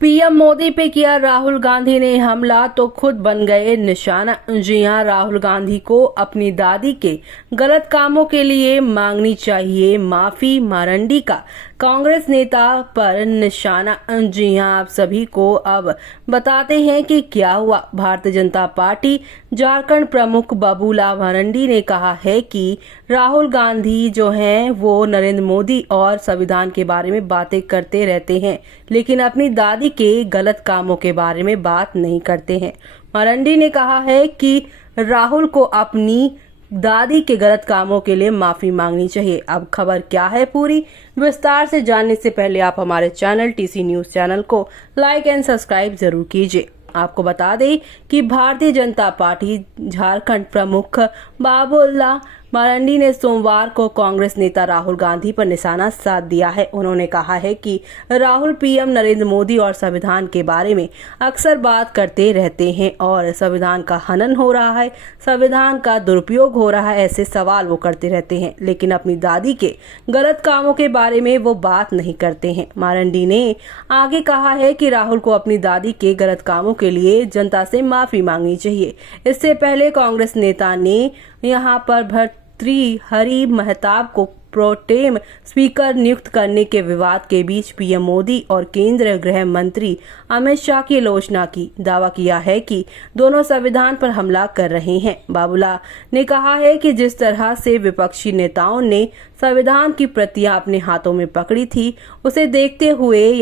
PM Modi पे किया राहुल गांधी ने हमला तो खुद बन गए निशाना। जी हां, राहुल गांधी को अपनी दादी के गलत कामों के लिए मांगनी चाहिए माफी। मारंडी का कांग्रेस नेता पर निशाना। जी हां, आप सभी को अब बताते हैं कि क्या हुआ। भारतीय जनता पार्टी झारखंड प्रमुख बाबूलाल मरांडी ने कहा है कि राहुल गांधी जो हैं वो नरेंद्र मोदी और संविधान के बारे में बातें करते रहते हैं, लेकिन अपनी दादी के गलत कामों के बारे में बात नहीं करते हैं। मरांडी ने कहा है कि राहुल को अपनी दादी के गलत कामों के लिए माफी मांगनी चाहिए। अब खबर क्या है पूरी विस्तार से जानने से पहले आप हमारे चैनल टीसी न्यूज चैनल को लाइक एंड सब्सक्राइब जरूर कीजिए। आपको बता दें कि भारतीय जनता पार्टी झारखंड प्रमुख बाबूलाल मरांडी ने सोमवार को कांग्रेस नेता राहुल गांधी पर निशाना साध दिया है। उन्होंने कहा है कि राहुल पीएम नरेंद्र मोदी और संविधान के बारे में अक्सर बात करते रहते हैं और संविधान का हनन हो रहा है, संविधान का दुरुपयोग हो रहा है, ऐसे सवाल वो करते रहते हैं, लेकिन अपनी दादी के गलत कामों के बारे में वो बात नहीं करते हैं। मरांडी ने आगे कहा है कि राहुल को अपनी दादी के गलत कामों के लिए जनता से माफी मांगनी चाहिए। इससे पहले कांग्रेस नेता ने यहां पर भर्तृहरि महताब को प्रोटेम स्पीकर नियुक्त करने के विवाद के बीच पीएम मोदी और केंद्रीय गृह मंत्री अमित शाह की आलोचना की। दावा किया है कि दोनों संविधान पर हमला कर रहे हैं। बाबूलाल ने कहा है कि जिस तरह से विपक्षी नेताओं ने संविधान की प्रतियां अपने हाथों में पकड़ी थी, उसे देखते हुए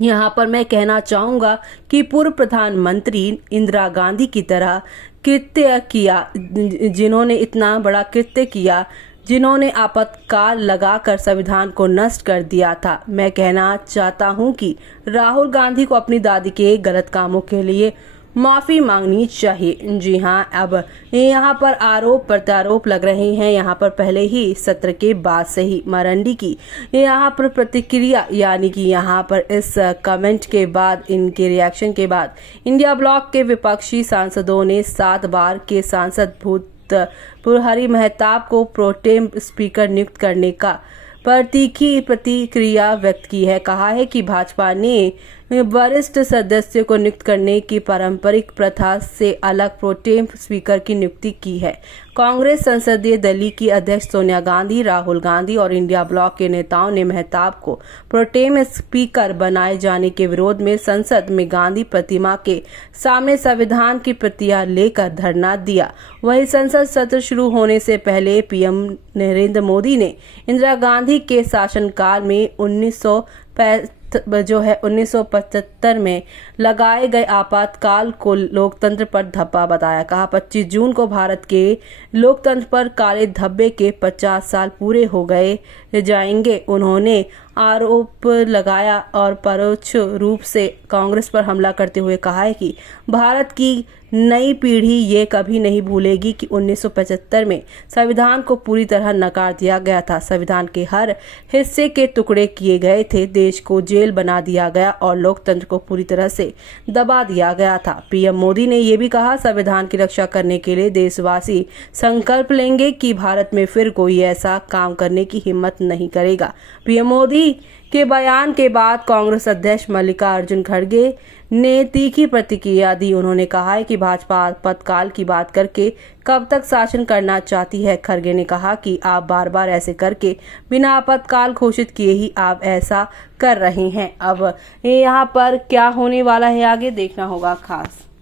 यहाँ पर मैं कहना चाहूंगा कि पूर्व प्रधानमंत्री इंदिरा गांधी की तरह कृत्य किया, जिन्होंने इतना बड़ा कृत्य किया, जिन्होंने आपातकाल लगाकर संविधान को नष्ट कर दिया था। मैं कहना चाहता हूं कि राहुल गांधी को अपनी दादी के गलत कामों के लिए माफी मांगनी चाहिए। जी हां, अब यहाँ पर आरोप प्रत्यारोप लग रहे हैं। यहाँ पर पहले ही सत्र के बाद से ही मरांडी की यहाँ पर प्रतिक्रिया, यानी कि यहाँ पर इस कमेंट के बाद, इनके रिएक्शन के बाद इंडिया ब्लॉक के विपक्षी सांसदों ने 7 बार के सांसद भर्तृहरि महताब को प्रोटेम स्पीकर नियुक्त करने का तीखी प्रतिक्रिया व्यक्त की है। कहा है कि भाजपा ने वरिष्ठ सदस्य को नियुक्त करने की पारंपरिक प्रथा से अलग प्रोटेम स्पीकर की नियुक्ति की है। कांग्रेस संसदीय दल की अध्यक्ष सोनिया गांधी, राहुल गांधी और इंडिया ब्लॉक के नेताओं ने महताब को प्रोटेम स्पीकर बनाए जाने के विरोध में संसद में गांधी प्रतिमा के सामने संविधान की प्रतियां लेकर धरना दिया। वहीं संसद सत्र शुरू होने से पहले पीएम नरेंद्र मोदी ने इंदिरा गांधी के शासनकाल में 1975 में लगाए गए आपातकाल को लोकतंत्र पर धब्बा बताया। कहा 25 जून को भारत के लोकतंत्र पर काले धब्बे के 50 साल पूरे हो गए जाएंगे। उन्होंने आरोप लगाया और परोक्ष रूप से कांग्रेस पर हमला करते हुए कहा है कि भारत की नई पीढ़ी ये कभी नहीं भूलेगी कि 1975 में संविधान को पूरी तरह नकार दिया गया था। संविधान के हर हिस्से के टुकड़े किए गए थे, देश को जेल बना दिया गया और लोकतंत्र को पूरी तरह से दबा दिया गया था। पीएम मोदी ने यह भी कहा, संविधान की रक्षा करने के लिए देशवासी संकल्प लेंगे कि भारत में फिर कोई ऐसा काम करने की हिम्मत नहीं करेगा। पीएम मोदी के बयान के बाद कांग्रेस अध्यक्ष मल्लिकार्जुन खड़गे ने तीखी प्रतिक्रिया दी। उन्होंने कहा है कि भाजपा आपातकाल की बात करके कब तक शासन करना चाहती है। खड़गे ने कहा कि आप बार बार ऐसे करके बिना आपातकाल घोषित किए ही आप ऐसा कर रहे हैं। अब यहाँ पर क्या होने वाला है आगे देखना होगा खास।